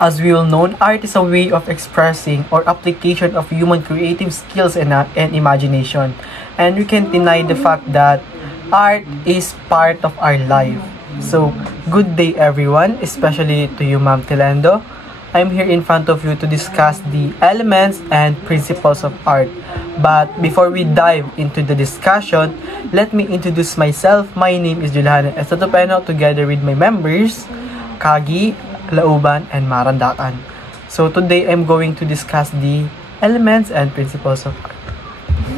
As we all know, art is a way of expressing or application of human creative skills and imagination. And we can't deny the fact that art is part of our life. So, good day everyone, especially to you, Ma'am Tilendo. I'm here in front of you to discuss the elements and principles of art. But before we dive into the discussion, let me introduce myself. My name is Juliana Estatopeno together with my members, Kagi, Lauban, and Marandakan. So today I'm going to discuss the elements and principles of art.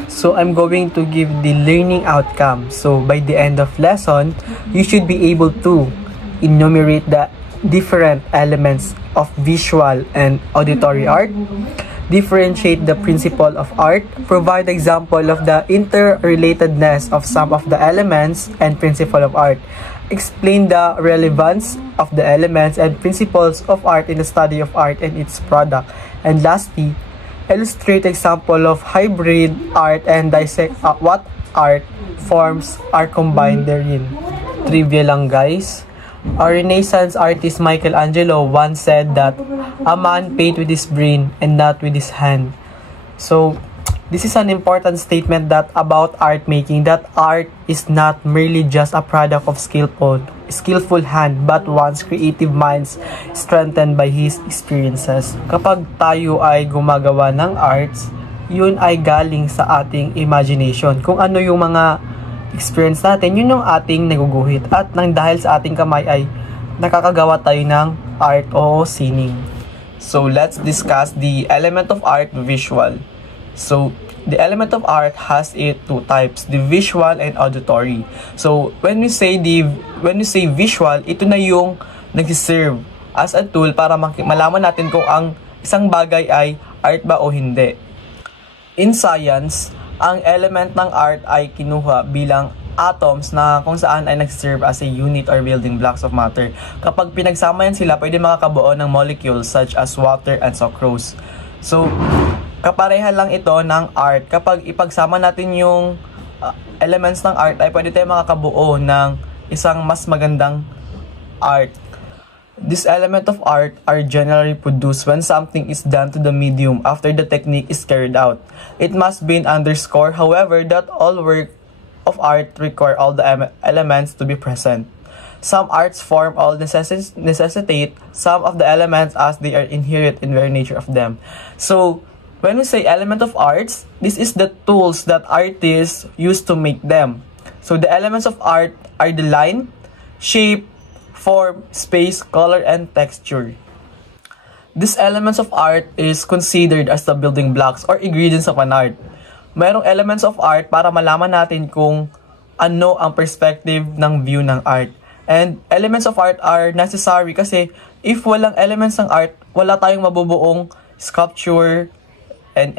So I'm going to give the learning outcome. So by the end of lesson, you should be able to enumerate the different elements of visual and auditory art, differentiate the principle of art, provide example of the interrelatedness of some of the elements and principle of art, explain the relevance of the elements and principles of art in the study of art and its product, and lastly, illustrate example of hybrid art and dissect what art forms are combined therein. Trivia lang guys. Our Renaissance artist Michelangelo once said that a man paints with his brain and not with his hand. So, this is an important statement that about art making, that art is not merely just a product of skillful hand, but one's creative minds strengthened by his experiences. Kapag tayo ay gumagawa ng arts, yun ay galing sa ating imagination. Kung ano yung mga experience natin, yun yung ating naguguhit. At nang dahil sa ating kamay ay nakakagawa tayo ng art o sining. So, let's discuss the element of art, visual. So, the element of art has two types, the visual and auditory. So, when we say visual, ito na yung nag-serve as a tool para malaman natin kung ang isang bagay ay art ba o hindi. In science, ang element ng art ay kinuha bilang atoms na kung saan ay nag-serve as a unit or building blocks of matter. Kapag pinagsama yan sila, pwede makakabuo ng molecules such as water and sucrose. So, kapareha lang ito ng art. Kapag ipagsama natin yung elements ng art, ay pwede tayo makakabuo ng isang mas magandang art. This element of art are generally produced when something is done to the medium after the technique is carried out. It must be underscored, however, that all work of art require all the elements to be present. Some arts form all necessitate some of the elements as they are inherent in the very nature of them. So, when we say element of arts, this is the tools that artists use to make them. So, the elements of art are the line, shape, form, space, color, and texture. These elements of art is considered as the building blocks or ingredients of an art. Mayroong elements of art para malaman natin kung ano ang perspective ng view ng art. And elements of art are necessary kasi if walang elements ng art, wala tayong mabubuong sculpture and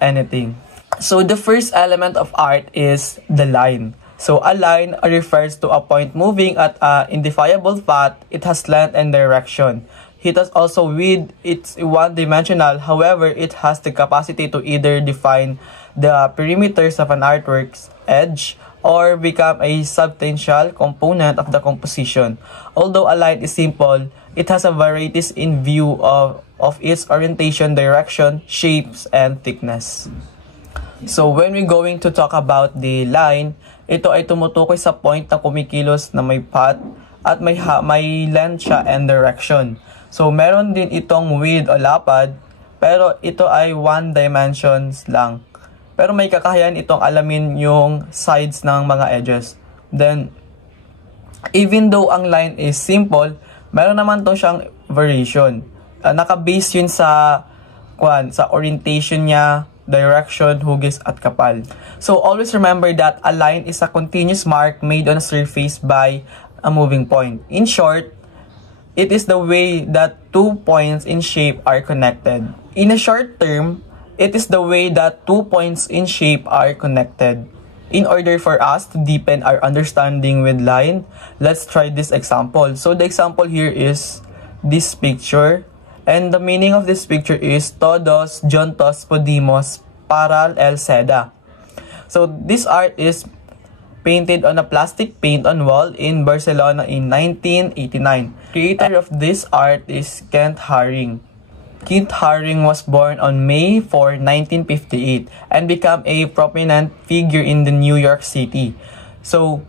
anything. So the first element of art is the line. So a line refers to a point moving at an indefinable path. It has length and direction. It has also width. It's one-dimensional. However, it has the capacity to either define the perimeters of an artwork's edge or become a substantial component of the composition. Although a line is simple, it has a varieties in view of its orientation, direction, shapes, and thickness. So when we're going to talk about the line, ito ay tumutukoy sa point na kumikilos na may path at may length siya and direction. So meron din itong width o lapad, pero ito ay one dimensions lang. Pero may kakayahan itong alamin yung sides ng mga edges. Then, even though ang line is simple, meron naman to siyang variation. Naka-base yun sa orientation niya, direction, hugis, at kapal. So, always remember that a line is a continuous mark made on a surface by a moving point. In short, it is the way that two points in shape are connected. In a short term, it is the way that two points in shape are connected. In order for us to deepen our understanding with line, let's try this example. So, the example here is this picture. And the meaning of this picture is todos juntos podemos parar el seda. So this art is painted on a plastic paint on wall in Barcelona in 1989. Creator of this art is Kent Haring. Kent Haring was born on May 4, 1958 and became a prominent figure in the New York City. So,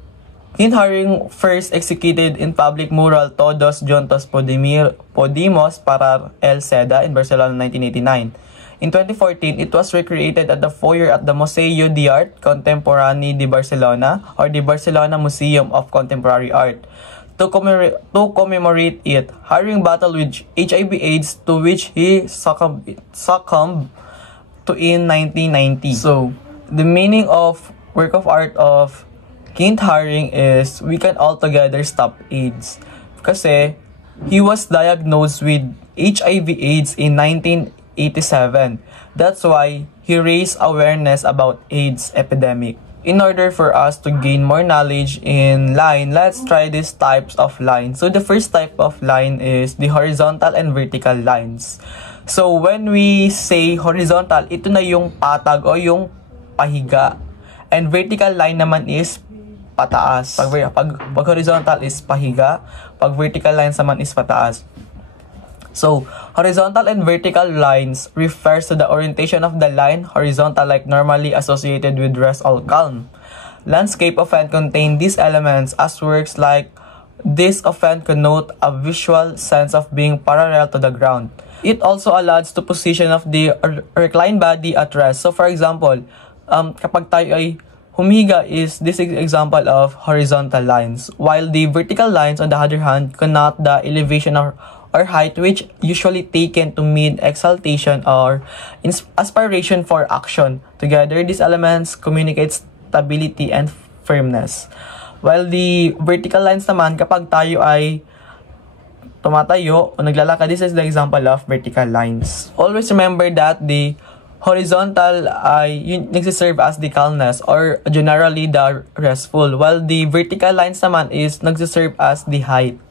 Kent Haring first executed in public mural Todos Juntos Podemos para El Seda in Barcelona 1989. In 2014, it was recreated at the foyer at the Museo de Art Contemporani de Barcelona or the Barcelona Museum of Contemporary Art. To commemorate it, Haring battled with HIV/AIDS, to which he succumbed to in 1990. So, the meaning of work of art of Kent Haring is we can all together stop AIDS. Kasi he was diagnosed with HIV/AIDS in 1987. That's why he raised awareness about AIDS epidemic. In order for us to gain more knowledge in line, let's try these types of lines. So the first type of line is the horizontal and vertical lines. So when we say horizontal, ito na yung patag o yung pahiga. And vertical line naman is pataas. Pag horizontal is pahiga, pag vertical lines naman is pataas. So, horizontal and vertical lines refers to the orientation of the line, horizontal like normally associated with rest or calm. Landscape often contain these elements as works like this often connote a visual sense of being parallel to the ground. It also allows to position of the reclined body at rest. So, for example, kapag tayo ay humiga this is example of horizontal lines, while the vertical lines on the other hand connote the elevation or height which usually taken to mean exaltation or aspiration for action. Together, these elements communicate stability and firmness. While the vertical lines naman, kapag tayo ay tumatayo o naglalakad, this is the example of vertical lines. Always remember that the horizontal ay nagsiserve as the calmness or generally the restful, while the vertical lines naman is nagsiserve as the height.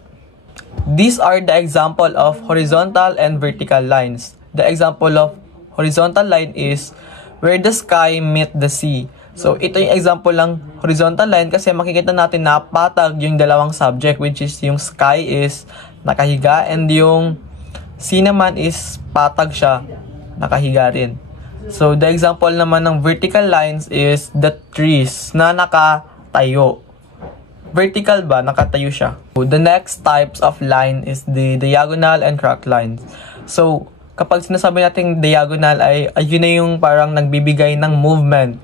These are the example of horizontal and vertical lines. The example of horizontal line is where the sky meet the sea. So, ito yung example ng horizontal line kasi makikita natin na patag yung dalawang subject, which is yung sky is nakahiga and yung sea naman is patag siya, nakahiga rin. So, the example naman ng vertical lines is the trees na nakatayo. Vertical ba? Nakatayo siya. The next types of line is the diagonal and crack lines. So, kapag sinasabi natin diagonal ay yun na yung parang nagbibigay ng movement.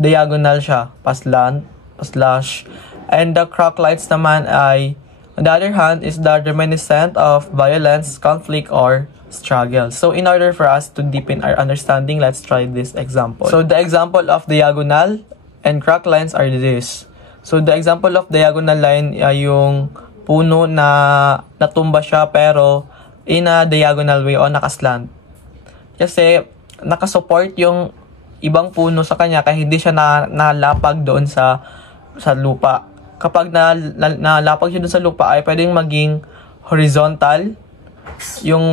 Diagonal siya. Paslant, slash. And the crack lines naman ay, on the other hand, is the reminiscent of violence, conflict, or struggle. So, in order for us to deepen our understanding, let's try this example. So, the example of diagonal and crack lines are this. So, the example of diagonal line ay yung puno na natumba siya pero in a diagonal way o nakaslant. Kasi nakasupport yung ibang puno sa kanya kaya hindi siya nalapag doon sa lupa. Kapag nalapag siya doon sa lupa ay pwedeng maging horizontal yung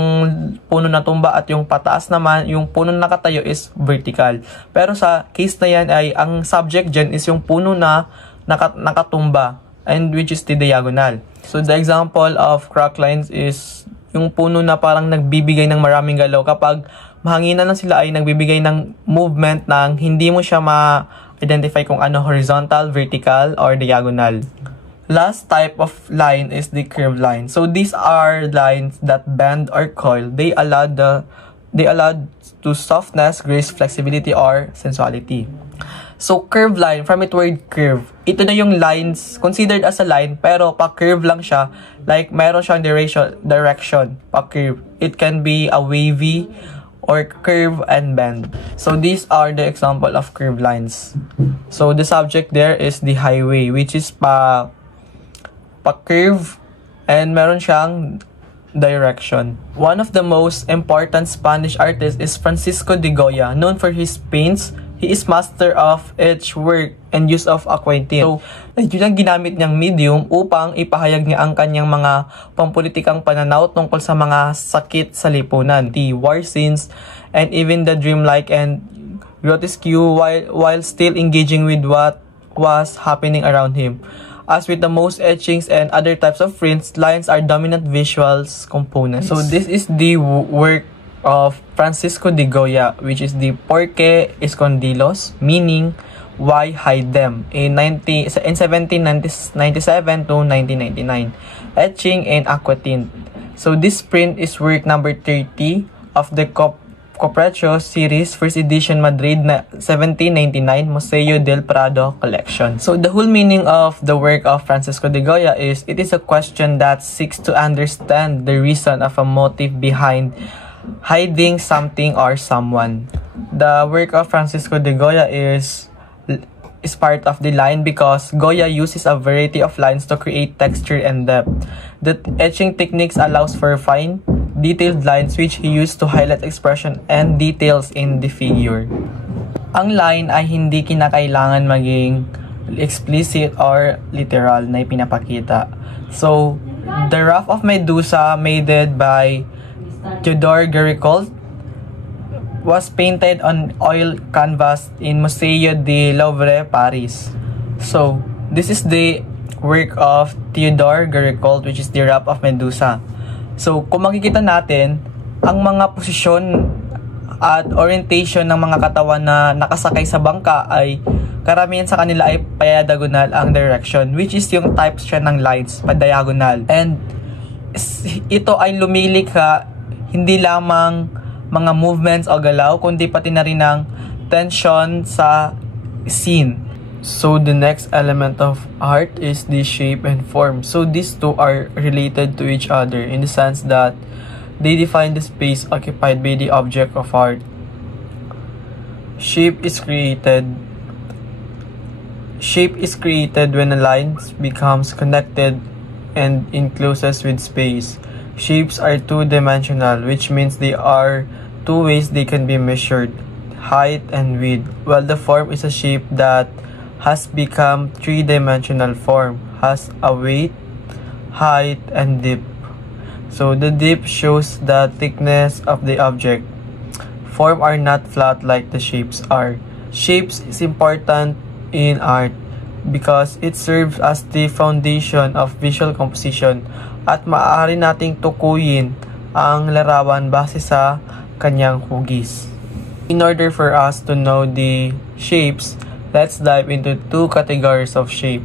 puno na tumba at yung pataas naman, yung puno na nakatayo is vertical. Pero sa case na yan ay ang subject dyan is yung puno na nakatumba and which is the diagonal. So the example of crack lines is yung puno na parang nagbibigay ng maraming galaw. Kapag mahanginan lang sila ay nagbibigay ng movement nang hindi mo siya ma-identify kung ano horizontal, vertical, or diagonal. Last type of line is the curved line. So these are lines that bend or coil. They allow to softness, grace, flexibility, or sensuality. So, curved line, from its word curve, ito na yung lines, considered as a line, pero pa-curve lang siya. Like, meron siyang direction, pa-curve. It can be a wavy, or curve and bend. So, these are the example of curved lines. So, the subject there is the highway, which is pa-curve, and meron siyang direction. One of the most important Spanish artists is Francisco de Goya, known for his paints. He is master of each work and use of aquatine. So, yun ang ginamit niyang medium upang ipahayag niya ang kanyang mga pampolitikang pananaw tungkol sa mga sakit sa lipunan, the war scenes, and even the dreamlike and grotesque while still engaging with what was happening around him. As with the most etchings and other types of prints, lines are dominant visuals components. So this is the work of Francisco de Goya, which is the Por qué escondilos, meaning why hide them, in 1797 to 1999, etching in aquatint. So this print is work number 30 of the Coprachos series, first edition, Madrid, 1799, Museo del Prado collection. So the whole meaning of the work of Francisco de Goya is, it is a question that seeks to understand the reason of a motive behind hiding something or someone. The work of Francisco de Goya is part of the line because Goya uses a variety of lines to create texture and depth. The etching techniques allows for fine, detailed lines which he used to highlight expression and details in the figure. Ang line ay hindi kinakailangan maging explicit or literal na ipinapakita. So, the Wrath of Medusa, made by Theodore Géricault, was painted on oil canvas in Museo du Louvre, Paris. So, this is the work of Theodore Géricault, which is the Wrath of Medusa. So, kung makikita natin, ang mga posisyon at orientation ng mga katawan na nakasakay sa bangka ay karamihan sa kanila ay padiagonal ang direction, which is yung types siya ng lines, padiagonal. And ito ay lumilikha hindi lamang mga movements o galaw, kundi pati na rin ng tension sa scene. So the next element of art is the shape and form. So these two are related to each other in the sense that they define the space occupied by the object of art. Shape is created when a line becomes connected and encloses with space. Shapes are two-dimensional, which means they are two ways they can be measured, height and width, while the form is a shape that has become three-dimensional form, has a weight, height, and depth. So the depth shows the thickness of the object. Form are not flat like the shapes are. Shapes is important in art because it serves as the foundation of visual composition at maaari nating tukuyin ang larawan base sa kanyang hugis. In order for us to know the shapes, let's dive into two categories of shape,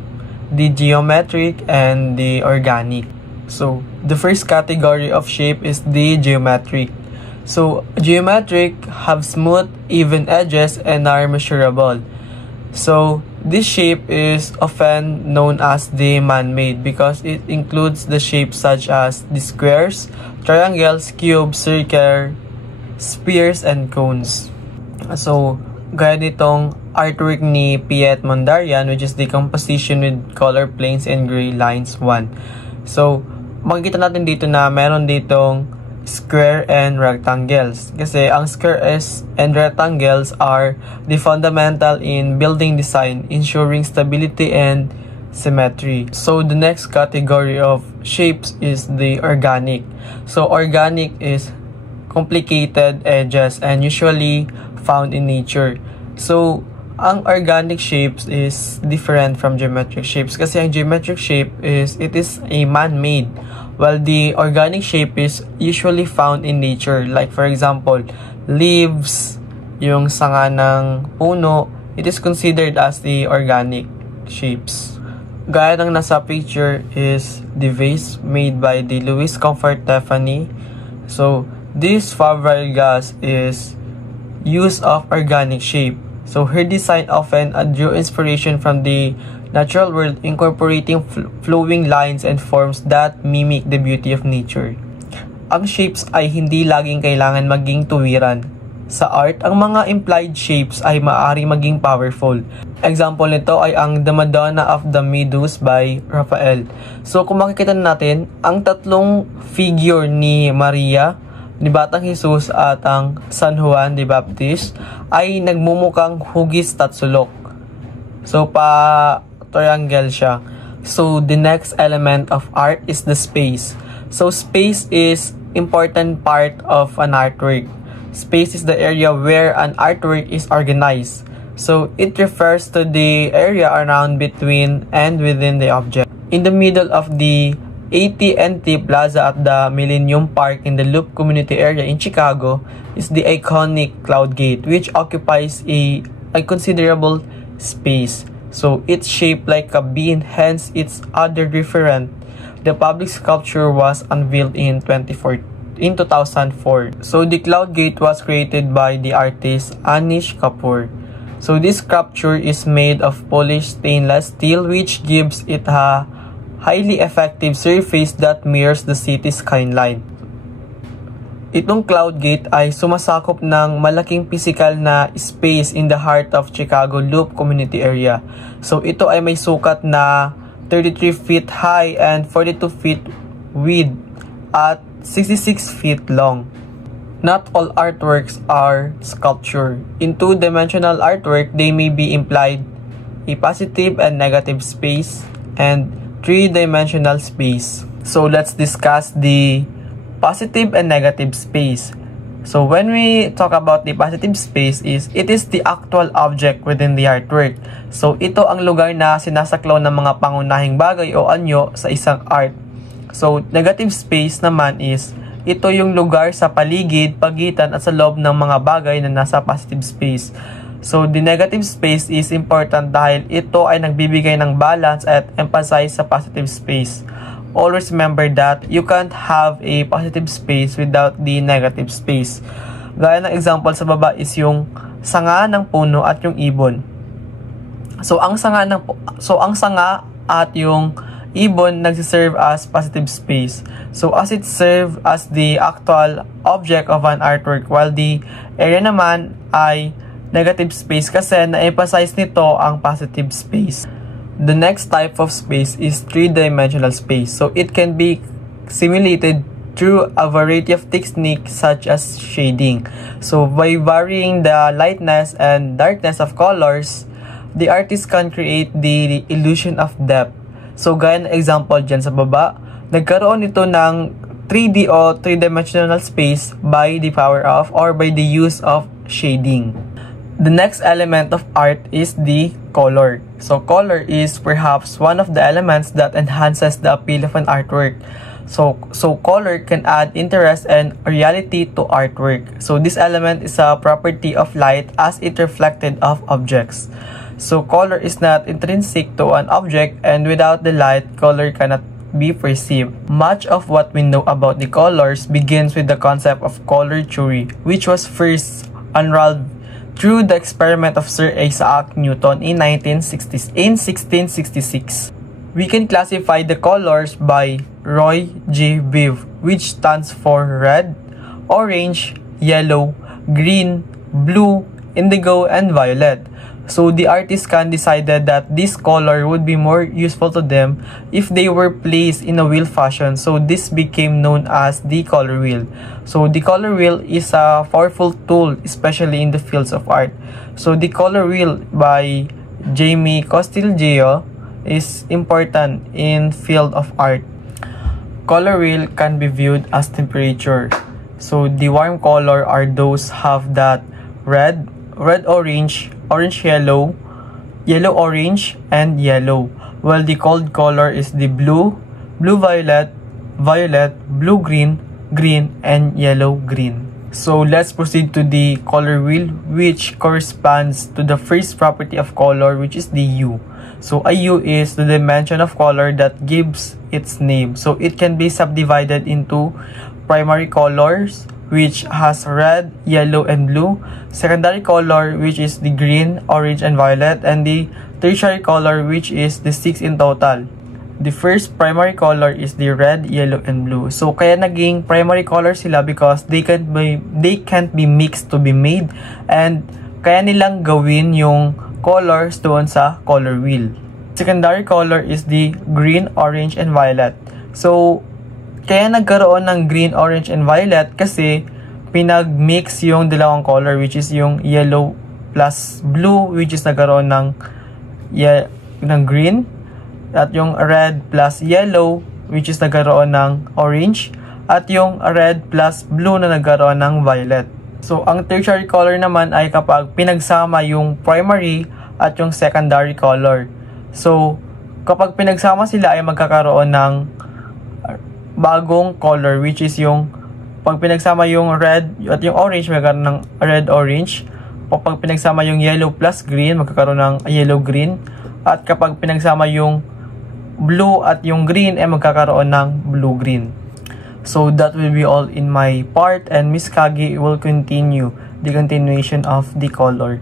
the geometric and the organic. So, the first category of shape is the geometric. So, geometric have smooth, even edges and are measurable. So, this shape is often known as the man-made because it includes the shapes such as the squares, triangles, cubes, circle, spheres, and cones. So, gaya nitong artwork ni Piet Mondarian, which is the composition with color planes and gray lines 1. So, makikita natin dito na meron ditong square and rectangles. Kasi ang squares and rectangles are the fundamental in building design, ensuring stability and symmetry. So the next category of shapes is the organic. So organic is complicated edges and usually found in nature. So ang organic shapes is different from geometric shapes kasi ang geometric shape is a man-made, while the organic shape is usually found in nature. Like for example, leaves, yung sanga ng puno, it is considered as the organic shapes. Gaya ng nasa picture is the vase made by the Louis Comfort Tiffany. So this Fabregas is use of organic shape. So her design often drew inspiration from the natural world, incorporating flowing lines and forms that mimic the beauty of nature. Ang shapes ay hindi laging kailangan maging tuwiran. Sa art, ang mga implied shapes ay maaari maging powerful. Example nito ay ang The Madonna of the Meadows by Raphael. So kung makikita natin, ang tatlong figure ni Maria, ni Batang Jesus at ang San Juan the Baptist ay nagmumukhang hugis tatsulok. So triangle siya. So the next element of art is the space. So space is important part of an artwork. Space is the area where an artwork is organized. So it refers to the area around, between, and within the object. In the middle of the AT&T Plaza at the Millennium Park in the Loop community area in Chicago is the iconic Cloud Gate, which occupies a considerable space. So it's shaped like a bean, hence its other different. The public sculpture was unveiled in 2004. So the Cloud Gate was created by the artist Anish Kapoor. So this sculpture is made of polished stainless steel, which gives it a highly effective surface that mirrors the city's skyline. Itong Cloud Gate ay sumasakop ng malaking physical na space in the heart of Chicago Loop community area. So ito ay may sukat na 33 feet high and 42 feet width at 66 feet long. Not all artworks are sculpture. In two-dimensional artwork, they may be implied a positive and negative space and three-dimensional space. So let's discuss the positive and negative space. So when we talk about the positive space, it is the actual object within the artwork. So ito ang lugar na sinasaklaw ng mga pangunahing bagay o anyo sa isang art. So negative space naman ito yung lugar sa paligid, pagitan at sa loob ng mga bagay na nasa positive space. So the negative space is important dahil ito ay nagbibigay ng balance at emphasize sa positive space. Always remember that you can't have a positive space without the negative space. Gaya ng example sa baba is yung sanga ng puno at yung ibon. So ang sanga at yung ibon nagsiserve as positive space. So as it serve as the actual object of an artwork, while the area naman ay negative space kasi na-emphasize nito ang positive space. The next type of space is three-dimensional space. So it can be simulated through a variety of techniques such as shading. So by varying the lightness and darkness of colors, the artist can create the illusion of depth. So gaya ng example dyan sa baba, nagkaroon ito ng 3D o three-dimensional space by the power of or by the use of shading. The next element of art is the color. So color is perhaps one of the elements that enhances the appeal of an artwork. So color can add interest and reality to artwork. So this element is a property of light as it reflected off objects. So color is not intrinsic to an object, and without the light, color cannot be perceived. Much of what we know about the colors begins with the concept of color theory, which was first unraveled through the experiment of Sir Isaac Newton in 1666. We can classify the colors by Roy G. Biv, which stands for red, orange, yellow, green, blue, indigo, and violet. So the artist can decided that this color would be more useful to them if they were placed in a wheel fashion. So this became known as the color wheel. So the color wheel is a powerful tool, especially in the fields of art. So the color wheel by Jaime Castillo is important in field of art. Color wheel can be viewed as temperature. So the warm color are those have that red, orange, yellow, orange, and yellow. While the cold color is the blue, violet, blue green, and yellow green. So let's proceed to the color wheel, which corresponds to the first property of color, which is the hue. So a hue is the dimension of color that gives its name. So it can be subdivided into primary colors, which has red, yellow, and blue, secondary color, which is the green, orange, and violet, and the tertiary color, which is the 6 in total. The first primary color is the red, yellow, and blue. So kaya naging primary color sila because they can't be mixed to be made, and kaya nilang gawin yung colors doon sa color wheel. Secondary color is the green, orange, and violet. So kaya nagkaroon ng green, orange, and violet kasi pinag-mix yung dalawang color, which is yung yellow plus blue, which is nagkaroon ng green, at yung red plus yellow, which is nagkaroon ng orange, at yung red plus blue na nagkaroon ng violet. So, ang tertiary color naman ay kapag pinagsama yung primary at yung secondary color. So, kapag pinagsama sila ay magkakaroon ng bagong color, which is yung pag pinagsama yung red at yung orange, magkakaroon ng red-orange. Kapag pinagsama yung yellow plus green, magkakaroon ng yellow-green. At kapag pinagsama yung blue at yung green, ay magkakaroon ng blue-green. So that will be all in my part, and Miss Kagi will continue the continuation of the color.